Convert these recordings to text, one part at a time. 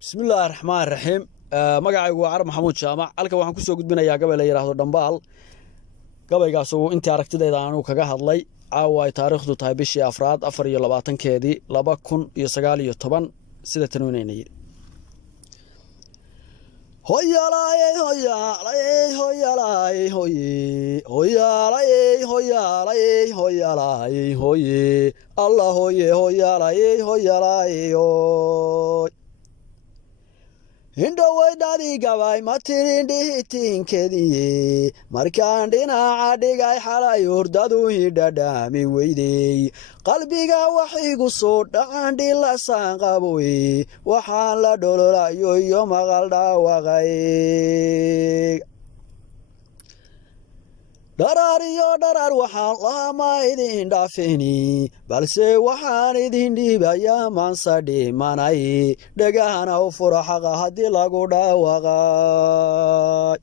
بسم الله الرحمن الرحيم magacaygu waa carab maxamud jaamac halka waxaan ku soo gudbinayaa gabay la yiraahdo dhanbaal gabaygaas oo intii aragtidayda aanu kaga hadlay caawa ay taariikhdu tahay bishii afraad 24keedii 2019 sida tanooneynay hoyalay hoyalay hoyalay hoyalay hoyalay hoyalay hoye allah hoye hoyalay hoyalay indhoway dhadi gabay matirindhihitinkedii markaan dhinaca dhigay xalay hurdadu hidhadhaami weydey qalbiga waxigu soo dhacan dhilasaan qaboy waxaan la dhololayo iyo maqal dhaawaqay dharar waxaan lahama idin dhaafini balse waxaan idin dhiibayaa maansa dhimanay dhegahana u furo xaqa haddii lagu dhaawaqay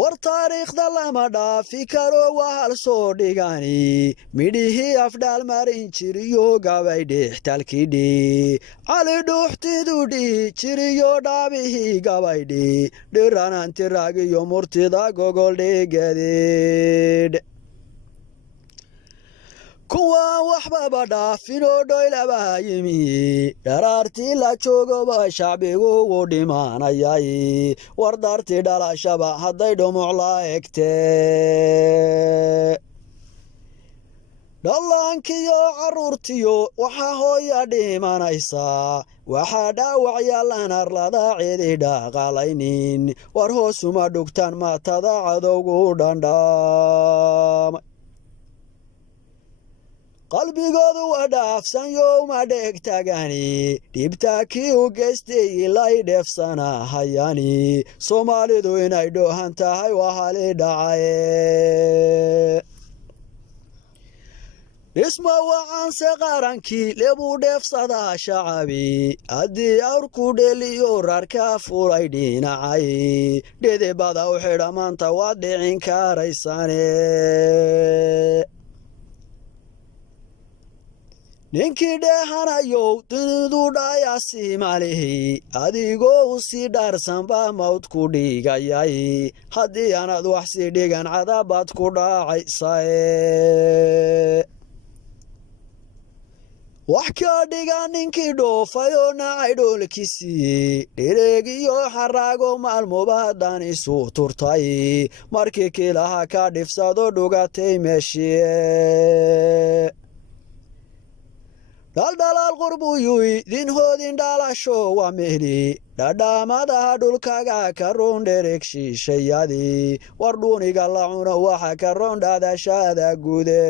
war taariikhda lama dhaafi karo waa hal soo dhigani midhihii afdhaal marin jiriyo gabay dhixtalkidhi cali dhuuxtidu dhihi jiriyo dhaabihii gabaydhi dhiranantiragiyo murtida gogoldhigadidh kuwaan waxbaba dhaafinoo dhoylabaa yimi dharaartii la joogoba shacbigu wuu dhimanayay wardartii dhalashaba hadday dhumuc la egtee dhallaankiyo carruurtiyo waxaa hooya dhimanaysaa waxaa dhaawac yaallaan arlada cidi dhaqalaynin war hoosuma dhugtaan maatada cadowgu dhandhaamay qalbigoodu waa dhaafsanyo uma dheegtagani dhibtaa kii u geystay ilay dheefsanahayani soomaalidu inay dhoohan tahay waa hali dhacaye dhisma wacaanse qarankii lebuu dheefsadaa shacabi haddii awrku dheliyo rarka fulay dhinacay dhidibada u xidha maanta waad dhicin karaysane ninkii dheehanayow dunidu dhayaasi malihi adigoo u sii dhaarsanba mawd ku dhigayay haddii aanad wax sii dhigan cadabaad ku dhacaysae wax ka dhiga ninkii dhoofayoo nacay dhoolkiisii dhireegiyo xaraago maalmubadan isu turtay markii kiilaha ka dhifsado dhugatay meeshie dhaldhalaal qurbuyuu idin hoodin dhalasho waa mehli dhadhaamadaha dhulkaga ka roon dhereg shiishayadii war dhuuniga la cuno waxa ka roon dhaadashada gude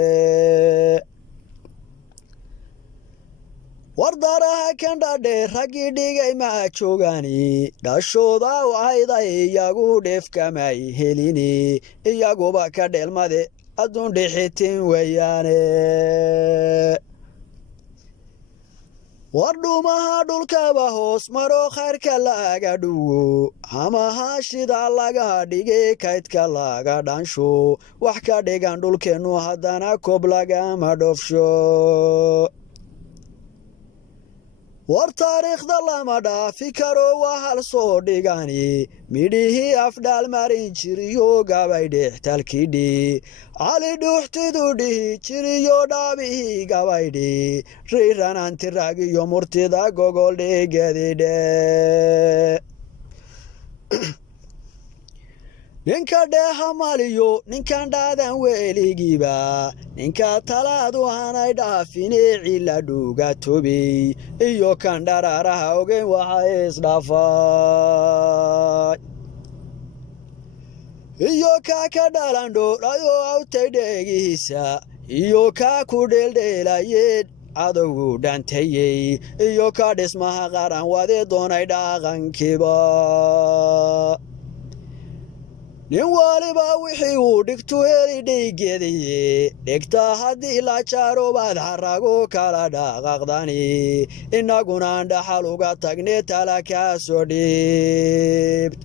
war daraha kandhadhe raggii dhigay maa joogani dhashooda wahayday iyagu dheefkamay helini iyaguba ka dheelmade adduun dhixitin weeyaane war dhuumaha dhulkaba hoos maro khayrka laga dhugo hamaha shida laga dhigay kaydka laga dhansho wax ka dhigan dhulkeennu haddana koob lagama dhoofsho war taariikhda lama dhaafi karo waa hal soo dhigani midhihii afdhaal marin jiriyo gabay dhixtalkidhi cali dhuuxtidu dhihi jiriyo dhaabihii gabaydhi riranantiragiyo murtida gogoldhigadidhe ninka dheeha maliyo ninkan dhaadan weligiiba ninka talaadu hanay dhaafine cila dhuga tobey iyo kan dharaaraha ogeyn waxa isdhaafay iyo kaa ka dhalan dhoolayo awtay dheegihiisa iyo kaa ku dheeldheelayee cadowgu dhantayey iyo ka dhismaha qaran wade doonay dhaqankiiba nin waliba wixii uu dhigtu heli dhaygedaye dhigtaa haddii la jaarobaad xarago kala dhaqaqdani innagunaan dhaxal uga tagne tala kaa soo dhiibt